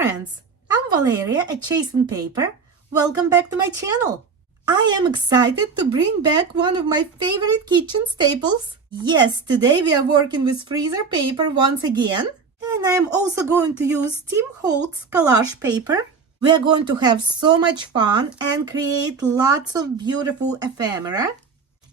friends, I'm Valeria at Chasing Paper. Welcome back to my channel. I am excited to bring back one of my favorite kitchen staples. Yes, today we are working with freezer paper once again. And I am also going to use Tim Holtz collage paper. We are going to have so much fun and create lots of beautiful ephemera.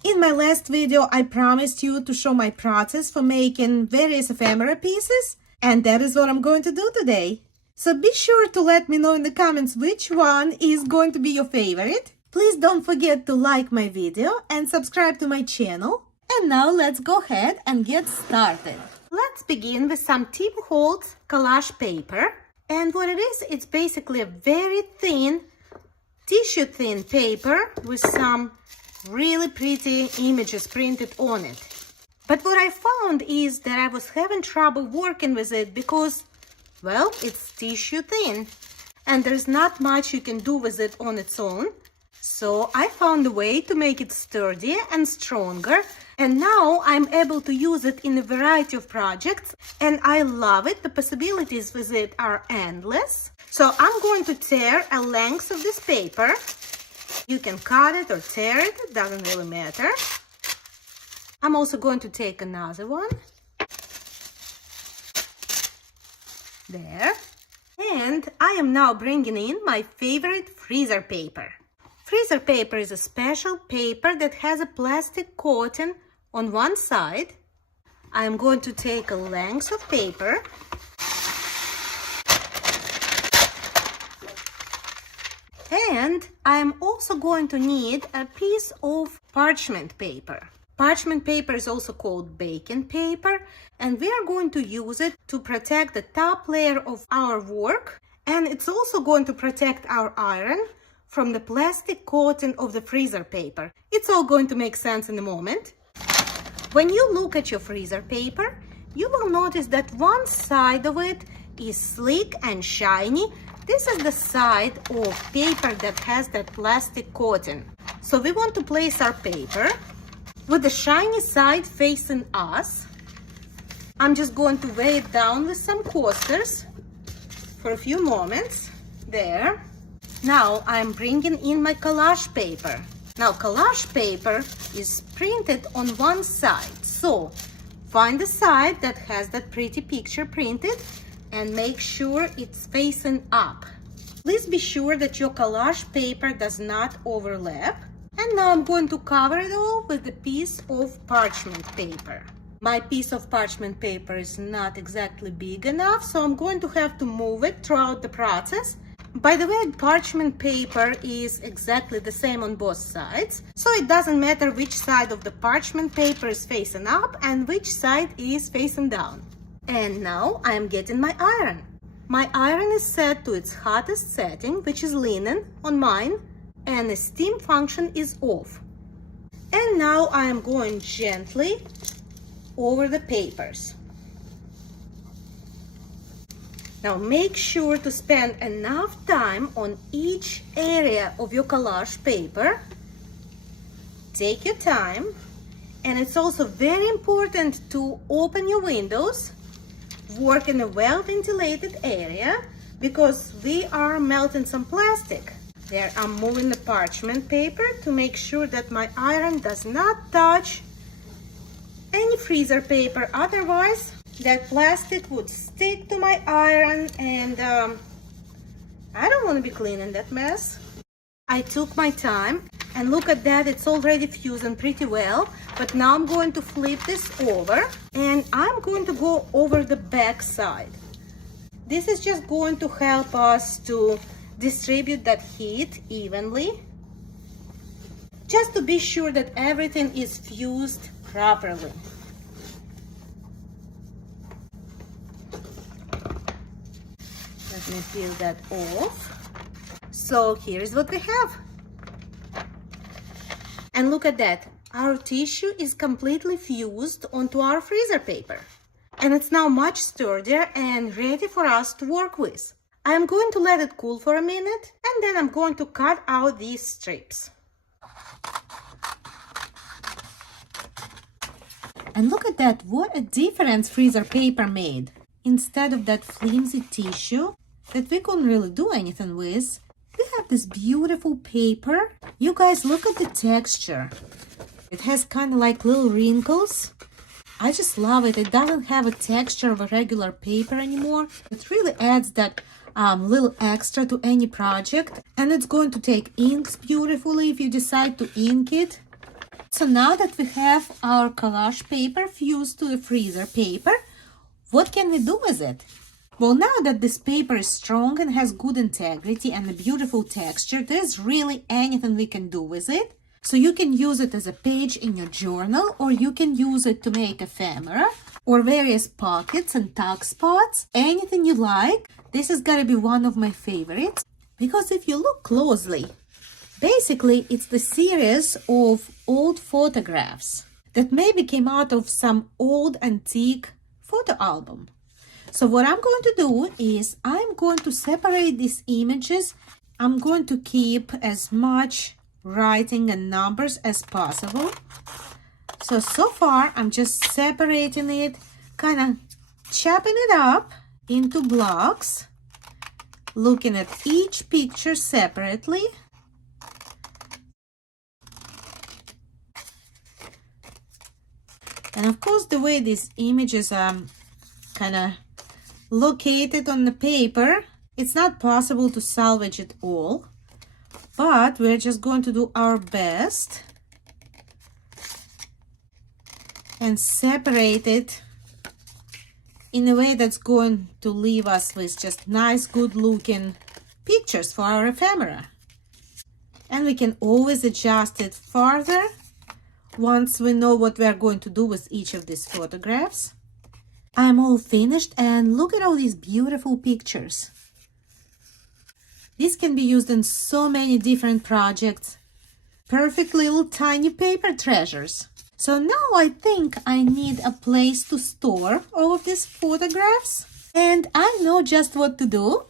In my last video, I promised you to show my process for making various ephemera pieces. And that is what I'm going to do today. So be sure to let me know in the comments which one is going to be your favorite. Please don't forget to like my video and subscribe to my channel. And now let's go ahead and get started. Let's begin with some Tim Holtz collage paper. And what it is, it's basically a very thin, tissue-thin paper with some really pretty images printed on it. But what I found is that I was having trouble working with it because, well, it's tissue thin and there's not much you can do with it on its own. So I found a way to make it sturdier and stronger, and now I'm able to use it in a variety of projects and I love it. The possibilities with it are endless. So I'm going to tear a length of this paper. You can cut it or tear it, it doesn't really matter. I'm also going to take another one. There. And I am now bringing in my favorite freezer paper. Freezer paper is a special paper that has a plastic coating on one side. I am going to take a length of paper. And I am also going to need a piece of parchment paper. Parchment paper is also called baking paper, and we are going to use it to protect the top layer of our work, and it's also going to protect our iron from the plastic coating of the freezer paper. It's all going to make sense in a moment. When you look at your freezer paper, you will notice that one side of it is sleek and shiny. This is the side of paper that has that plastic coating. So we want to place our paper with the shiny side facing us. I'm just going to weigh it down with some coasters for a few moments. There. Now I'm bringing in my collage paper. Now collage paper is printed on one side. So find the side that has that pretty picture printed and make sure it's facing up. Please be sure that your collage paper does not overlap. And now I'm going to cover it all with a piece of parchment paper. My piece of parchment paper is not exactly big enough, so I'm going to have to move it throughout the process. By the way, parchment paper is exactly the same on both sides, so it doesn't matter which side of the parchment paper is facing up and which side is facing down. And now I'm getting my iron. My iron is set to its hottest setting, which is linen on mine, and the steam function is off. And now I am going gently over the papers. Now make sure to spend enough time on each area of your collage paper. Take your time, and it's also very important to open your windows, work in a well-ventilated area because we are melting some plastic. There, I'm moving the parchment paper to make sure that my iron does not touch any freezer paper. Otherwise, that plastic would stick to my iron and I don't want to be cleaning that mess. I took my time and look at that, it's already fusing pretty well. But now I'm going to flip this over and I'm going to go over the back side. This is just going to help us to distribute that heat evenly, just to be sure that everything is fused properly. Let me peel that off. So here's what we have. And look at that. Our tissue is completely fused onto our freezer paper. And it's now much sturdier and ready for us to work with. I'm going to let it cool for a minute and then I'm going to cut out these strips. And look at that, what a difference freezer paper made. Instead of that flimsy tissue, that we couldn't really do anything with. We have this beautiful paper. You guys, look at the texture. It has kind of like little wrinkles. I just love it. It doesn't have a texture of a regular paper anymore. It really adds that little extra to any project. And it's going to take inks beautifully if you decide to ink it. So now that we have our collage paper fused to the freezer paper, what can we do with it? Well, now that this paper is strong and has good integrity and a beautiful texture, there's really anything we can do with it. So you can use it as a page in your journal, or you can use it to make ephemera or various pockets and tuck spots, anything you like. This is gotta be one of my favorites, because if you look closely, basically it's the series of old photographs that maybe came out of some old antique photo album. So what I'm going to do is I'm going to separate these images. I'm going to keep as much writing and numbers as possible. So far I'm just separating it, kind of chopping it up into blocks, looking at each picture separately. And of course, the way these images are kind of located on the paper, it's not possible to salvage it all. But we're just going to do our best and separate it in a way that's going to leave us with just nice, good looking pictures for our ephemera. And we can always adjust it further once we know what we're going to do with each of these photographs. I'm all finished, and look at all these beautiful pictures. These can be used in so many different projects. Perfect little tiny paper treasures. So now I think I need a place to store all of these photographs. And I know just what to do.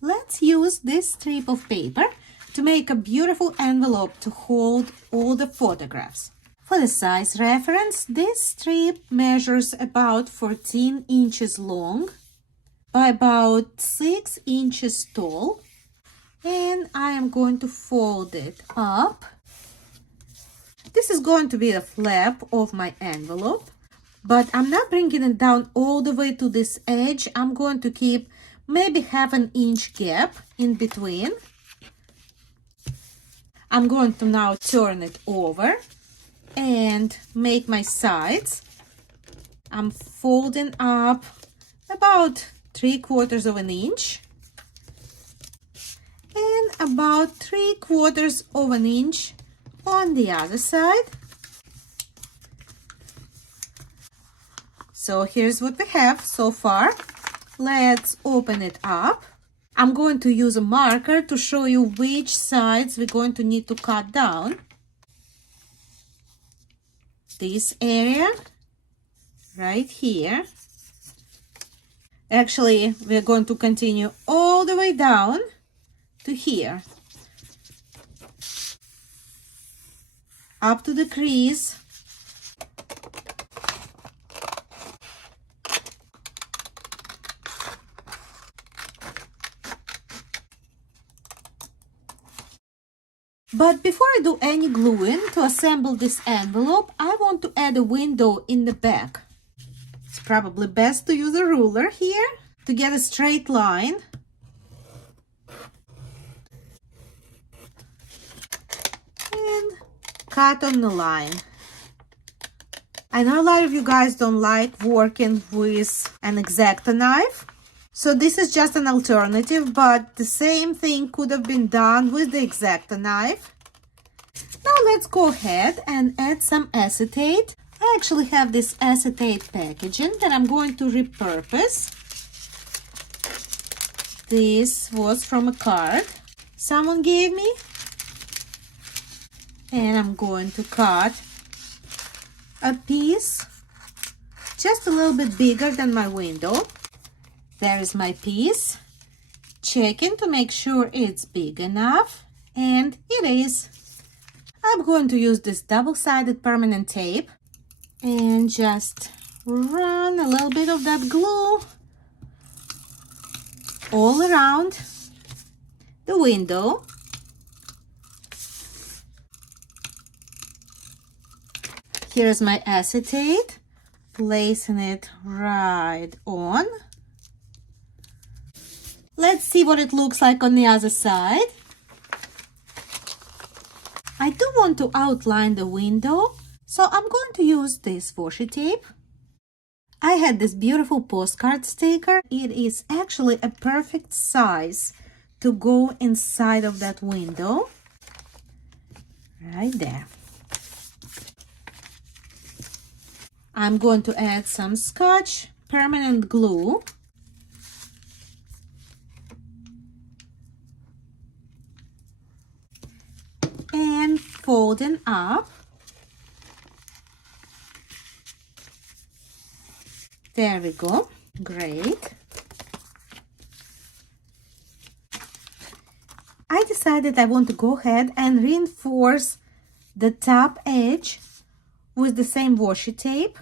Let's use this strip of paper to make a beautiful envelope to hold all the photographs. For the size reference, this strip measures about 14 inches long by about 6 inches tall. And I am going to fold it up. This is going to be the flap of my envelope, but I'm not bringing it down all the way to this edge. I'm going to keep maybe half an inch gap in between. I'm going to now turn it over and make my sides. I'm folding up about 3/4 of an inch. And about 3/4 of an inch on the other side. So here's what we have so far. Let's open it up. I'm going to use a marker to show you which sides we're going to need to cut down. This area right here. Actually, we're going to continue all the way down to here, up to the crease. But before I do any gluing to assemble this envelope, I want to add a window in the back. It's probably best to use a ruler here to get a straight line. And cut on the line. I know a lot of you guys don't like working with an X-Acto knife. So this is just an alternative, but the same thing could have been done with the X-Acto knife. Now let's go ahead and add some acetate. I actually have this acetate packaging that I'm going to repurpose. This was from a card someone gave me. And I'm going to cut a piece just a little bit bigger than my window. There is my piece. Checking to make sure it's big enough, and it is. I'm going to use this double-sided permanent tape and just run a little bit of that glue all around the window. Here's my acetate, placing it right on. Let's see what it looks like on the other side. I do want to outline the window, so I'm going to use this washi tape. I had this beautiful postcard sticker. It is actually a perfect size to go inside of that window. Right there. I'm going to add some Scotch permanent glue. And folding up. There we go. Great. I decided I want to go ahead and reinforce the top edge with the same washi tape.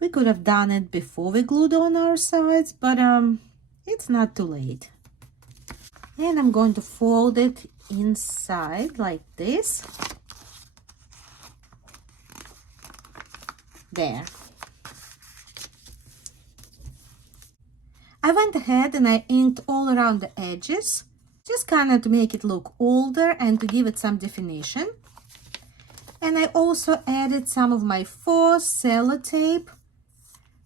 We could have done it before we glued on our sides, but it's not too late. And I'm going to fold it inside like this. There. I went ahead and I inked all around the edges, just kind of to make it look older and to give it some definition. And I also added some of my Faux sellotape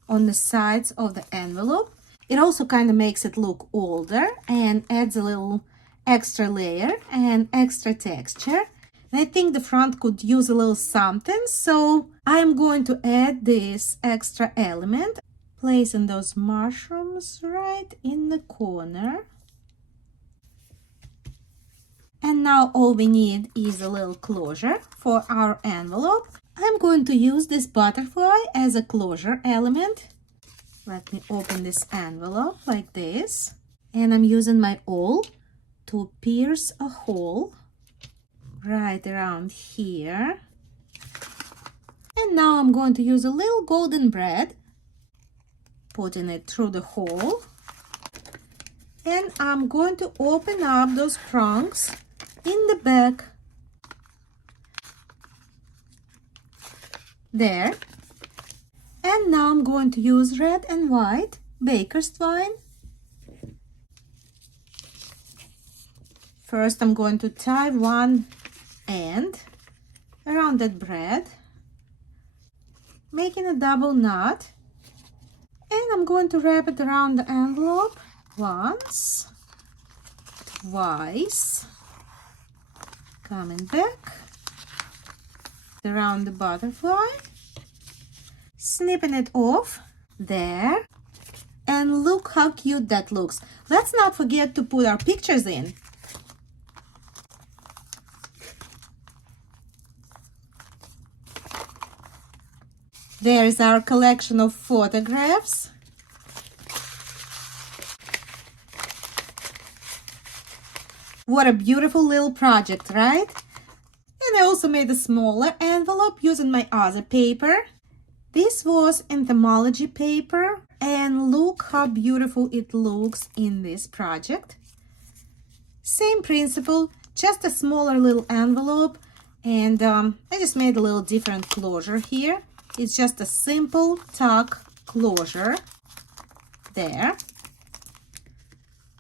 on the sides of the envelope. It also kind of makes it look older and adds a little extra layer and extra texture. And I think the front could use a little something, so I'm going to add this extra element, placing those mushrooms right in the corner. And now all we need is a little closure for our envelope. I'm going to use this butterfly as a closure element. Let me open this envelope like this. And I'm using my awl to pierce a hole right around here. And now I'm going to use a little golden thread, putting it through the hole. And I'm going to open up those prongs in the back. There. And now I'm going to use red and white baker's twine. First, I'm going to tie one end around that thread, making a double knot. And I'm going to wrap it around the envelope once, twice, coming back around the butterfly, snipping it off there, and look how cute that looks. Let's not forget to put our pictures in. There's our collection of photographs. What a beautiful little project, right? And I also made a smaller envelope using my other paper. This was entomology paper, and look how beautiful it looks in this project. Same principle, just a smaller little envelope, and I just made a little different closure here. It's just a simple tuck closure there.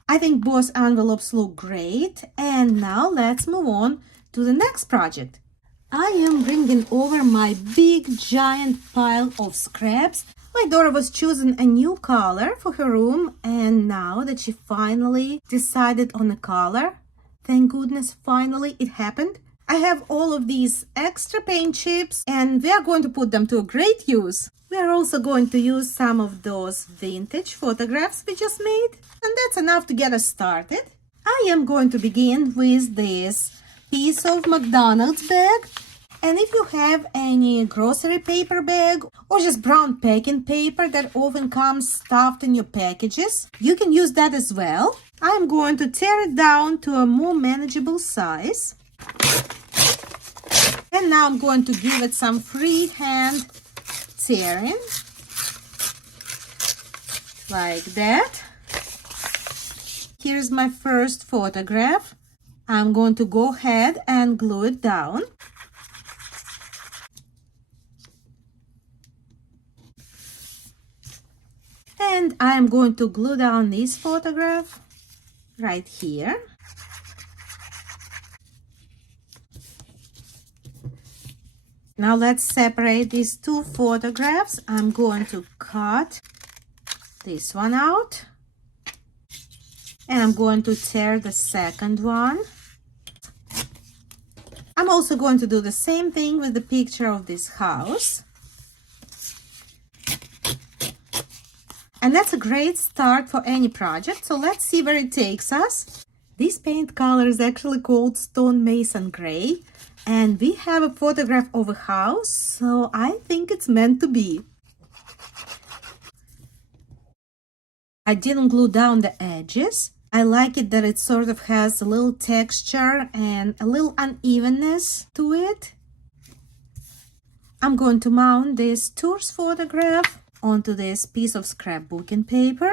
I think both envelopes look great, and now let's move on to the next project. I am bringing over my big giant pile of scraps. My daughter was choosing a new color for her room, and now that she finally decided on a color, thank goodness finally it happened. I have all of these extra paint chips, and we are going to put them to great use. We are also going to use some of those vintage photographs we just made, and that's enough to get us started. I am going to begin with this piece of McDonald's bag, and if you have any grocery paper bag or just brown packing paper that often comes stuffed in your packages, you can use that as well. I'm going to tear it down to a more manageable size. And now I'm going to give it some freehand tearing, like that. here's my first photograph. I'm going to go ahead and glue it down. And I'm going to glue down this photograph right here. Now let's separate these two photographs. I'm going to cut this one out. And I'm going to tear the second one. I'm also going to do the same thing with the picture of this house. And that's a great start for any project. So let's see where it takes us. This paint color is actually called Stone Mason Gray. And we have a photograph of a house, so I think it's meant to be. I didn't glue down the edges. I like it that it sort of has a little texture and a little unevenness to it. I'm going to mount this tour's photograph onto this piece of scrapbooking paper.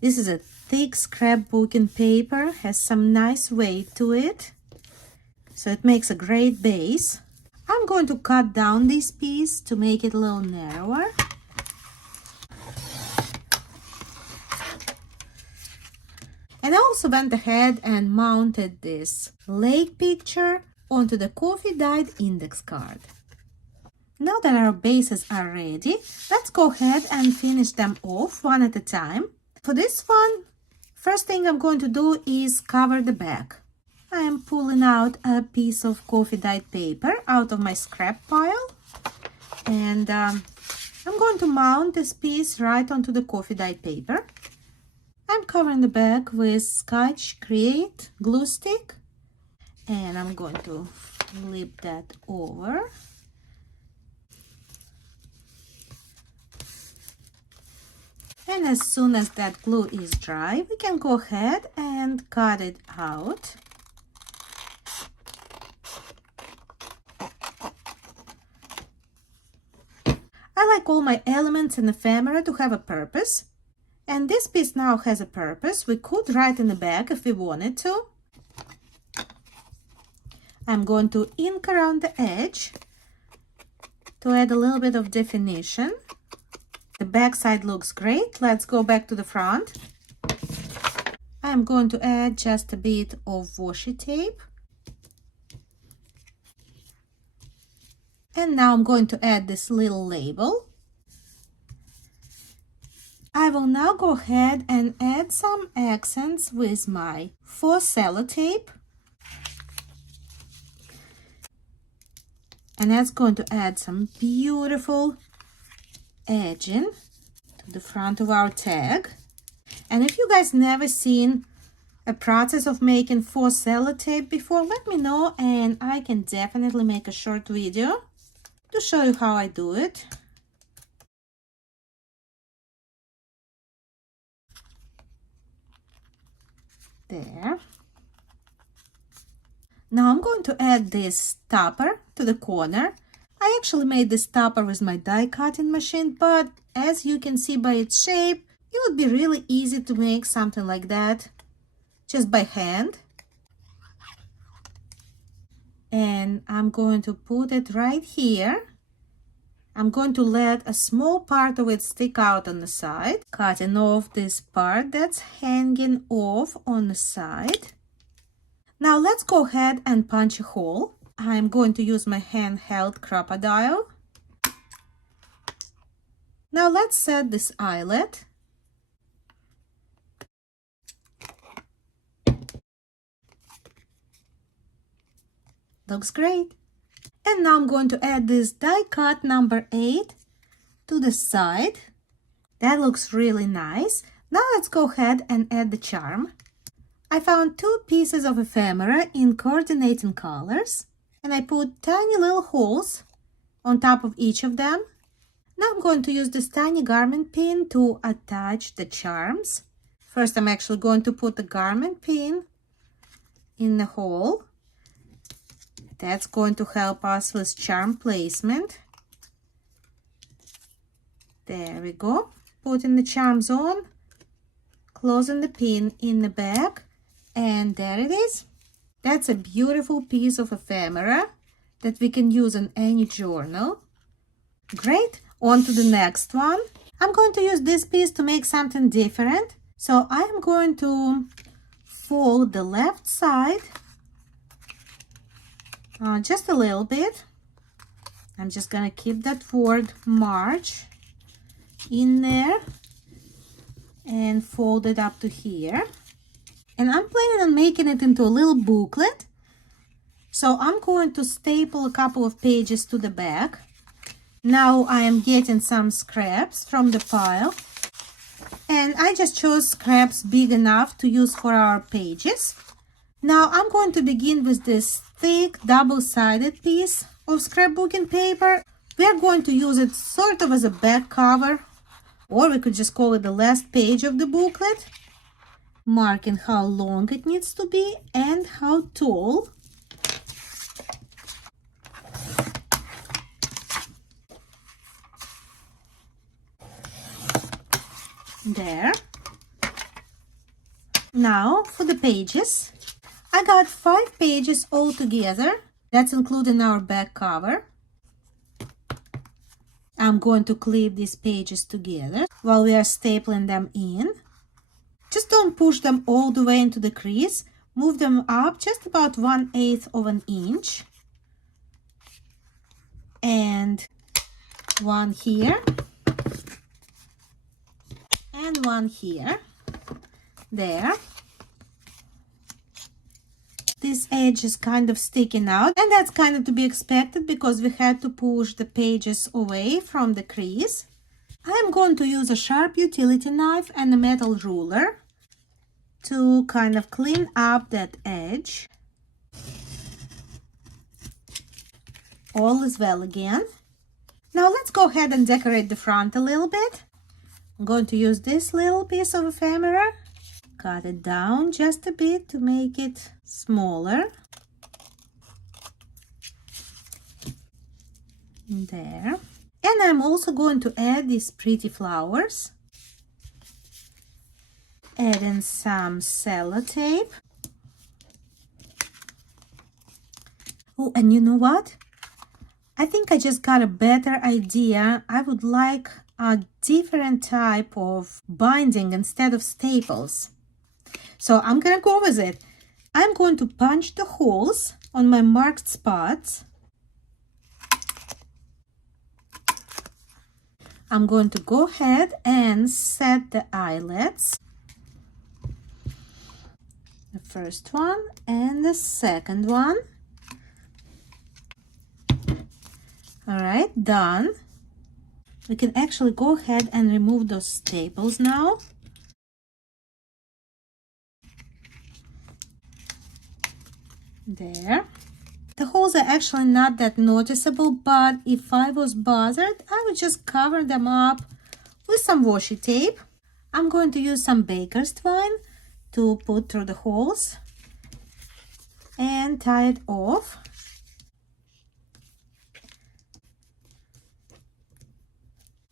This is a thick scrapbooking paper, has some nice weight to it. So it makes a great base. I'm going to cut down this piece to make it a little narrower. And I also went ahead and mounted this lake picture onto the coffee dyed index card. Now that our bases are ready, let's go ahead and finish them off one at a time. For this one, first thing I'm going to do is cover the back. I am pulling out a piece of coffee dyed paper out of my scrap pile, and I'm going to mount this piece right onto the coffee dyed paper. I'm covering the back with Scotch Create glue stick, and I'm going to flip that over. And as soon as that glue is dry, we can go ahead and cut it out. I like all my elements in ephemera to have a purpose. And this piece now has a purpose. We could write in the back if we wanted to. I'm going to ink around the edge to add a little bit of definition. The back side looks great. Let's go back to the front. I'm going to add just a bit of washi tape. And now I'm going to add this little label. I will now go ahead and add some accents with my Faux sellotape. And that's going to add some beautiful edging to the front of our tag. And if you guys never seen a process of making Faux sellotape before, let me know and I can definitely make a short video to show you how I do it. There. Now I'm going to add this topper to the corner. I actually made this topper with my die cutting machine, but as you can see by its shape, it would be really easy to make something like that just by hand. And I'm going to put it right here. I'm going to let a small part of it stick out on the side, cutting off this part that's hanging off on the side. Now let's go ahead and punch a hole. I'm going to use my handheld crocodile. Now let's set this eyelet. Looks great. And now I'm going to add this die cut number 8 to the side. That looks really nice. Now let's go ahead and add the charm. I found 2 pieces of ephemera in coordinating colors, and I put tiny little holes on top of each of them. Now I'm going to use this tiny garment pin to attach the charms. First, I'm actually going to put the garment pin in the hole. That's going to help us with charm placement. There we go. Putting the charms on, closing the pin in the back, and there it is. That's a beautiful piece of ephemera that we can use in any journal. Great, on to the next one. I'm going to use this piece to make something different. So I'm going to fold the left side just a little bit. I'm just gonna keep that word March in there and fold it up to here. And I'm planning on making it into a little booklet. So I'm going to staple a couple of pages to the back. Now I am getting some scraps from the pile. And I just chose scraps big enough to use for our pages. Now I'm going to begin with this thick double-sided piece of scrapbooking paper. We're going to use it sort of as a back cover, or we could just call it the last page of the booklet, marking how long it needs to be and how tall. There. Now for the pages. I got 5 pages all together. That's including our back cover. I'm going to clip these pages together while we are stapling them in. Just don't push them all the way into the crease. Move them up just about 1/8 of an inch. And one here. And one here. There. This edge is kind of sticking out, and that's kind of to be expected because we had to push the pages away from the crease. I'm going to use a sharp utility knife and a metal ruler to kind of clean up that edge. All is well again. Now let's go ahead and decorate the front a little bit. I'm going to use this little piece of ephemera. Cut it down just a bit to make it smaller. There. And I'm also going to add these pretty flowers. Add in some sellotape. Oh, and you know what? I think I just got a better idea. I would like a different type of binding instead of staples. So I'm gonna go with it. I'm going to punch the holes on my marked spots. I'm going to go ahead and set the eyelets. The first one and the second one. All right, done. We can actually go ahead and remove those staples now. There. The holes are actually not that noticeable, but if I was bothered, I would just cover them up with some washi tape. I'm going to use some baker's twine to put through the holes and tie it off.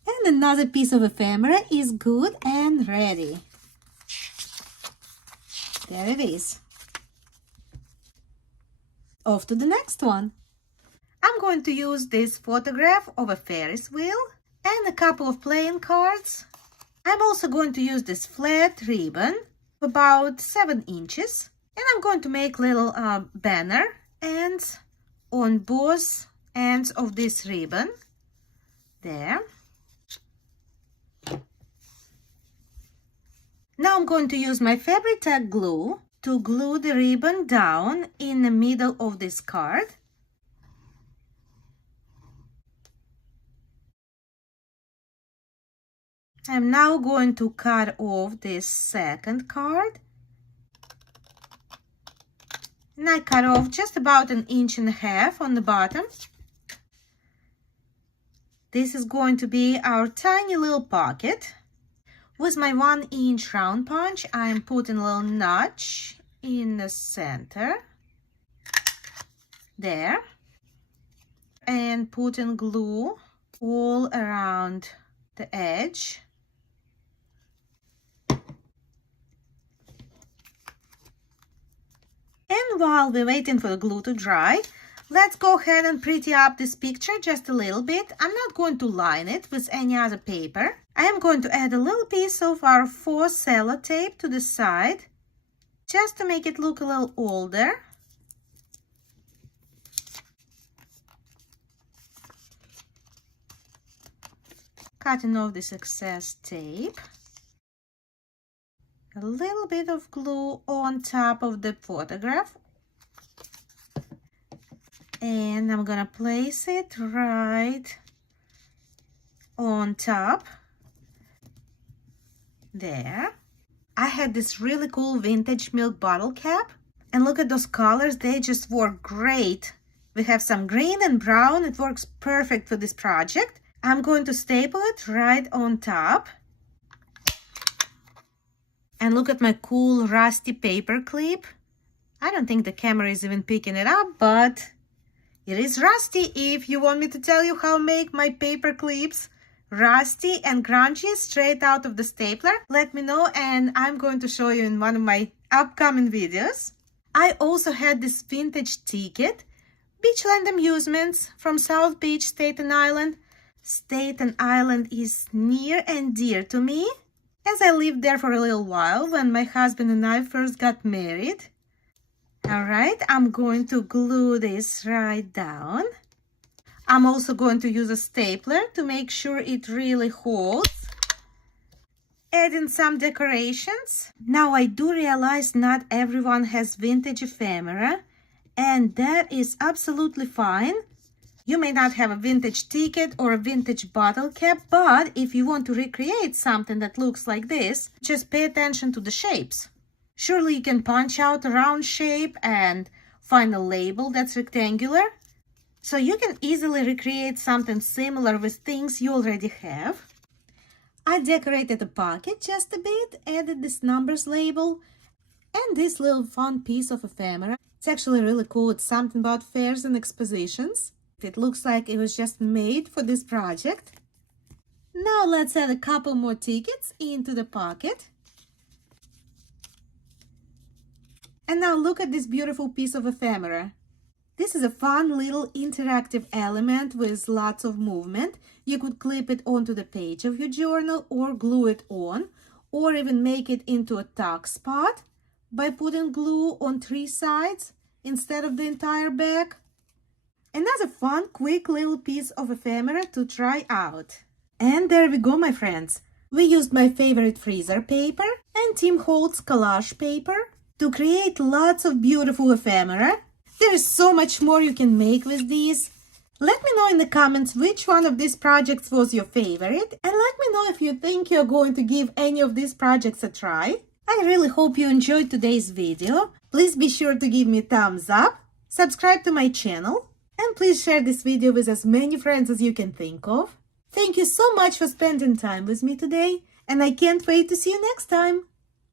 And another piece of ephemera is good and ready. There it is. Off to the next one. I'm going to use this photograph of a Ferris wheel and a couple of playing cards. I'm also going to use this flat ribbon, about 7 inches. And I'm going to make little banner ends on both ends of this ribbon. There. Now I'm going to use my fabric tag glue to glue the ribbon down in the middle of this card. I'm now going to cut off this second card. And I cut off just about 1.5 inches on the bottom. This is going to be our tiny little pocket. With my 1-inch round punch, I'm putting a little notch in the center. There. And putting glue all around the edge. And while we're waiting for the glue to dry, let's go ahead and pretty up this picture just a little bit. I'm not going to line it with any other paper. I am going to add a little piece of our Faux sellotape to the side, just to make it look a little older. Cutting off this excess tape. A little bit of glue on top of the photograph. And I'm gonna place it right on top. There. I had this really cool vintage milk bottle cap. And look at those colors, they just work great. We have some green and brown, it works perfect for this project. I'm going to staple it right on top. And look at my cool rusty paper clip. I don't think the camera is even picking it up, but it is rusty. If you want me to tell you how to make my paper clips rusty and grungy straight out of the stapler, let me know and I'm going to show you in one of my upcoming videos. I also had this vintage ticket, Beachland Amusements from South Beach, Staten Island. Staten Island is near and dear to me, as I lived there for a little while when my husband and I first got married. Alright, I'm going to glue this right down. I'm also going to use a stapler to make sure it really holds. Add in some decorations. Now I do realize not everyone has vintage ephemera, and that is absolutely fine. You may not have a vintage ticket or a vintage bottle cap, but if you want to recreate something that looks like this, just pay attention to the shapes. Surely you can punch out a round shape and find a label that's rectangular. So you can easily recreate something similar with things you already have. I decorated the pocket just a bit, added this numbers label, and this little fun piece of ephemera. It's actually really cool. It's something about fairs and expositions. It looks like it was just made for this project. Now let's add a couple more tickets into the pocket. And now look at this beautiful piece of ephemera. This is a fun little interactive element with lots of movement. You could clip it onto the page of your journal or glue it on, or even make it into a tuck spot by putting glue on 3 sides instead of the entire back. Another fun, quick little piece of ephemera to try out. And there we go, my friends. We used my favorite freezer paper and Tim Holtz collage paper to create lots of beautiful ephemera. There is so much more you can make with these. Let me know in the comments which one of these projects was your favorite, and let me know if you think you're going to give any of these projects a try. I really hope you enjoyed today's video. Please be sure to give me a thumbs up, subscribe to my channel, and please share this video with as many friends as you can think of. Thank you so much for spending time with me today, and I can't wait to see you next time.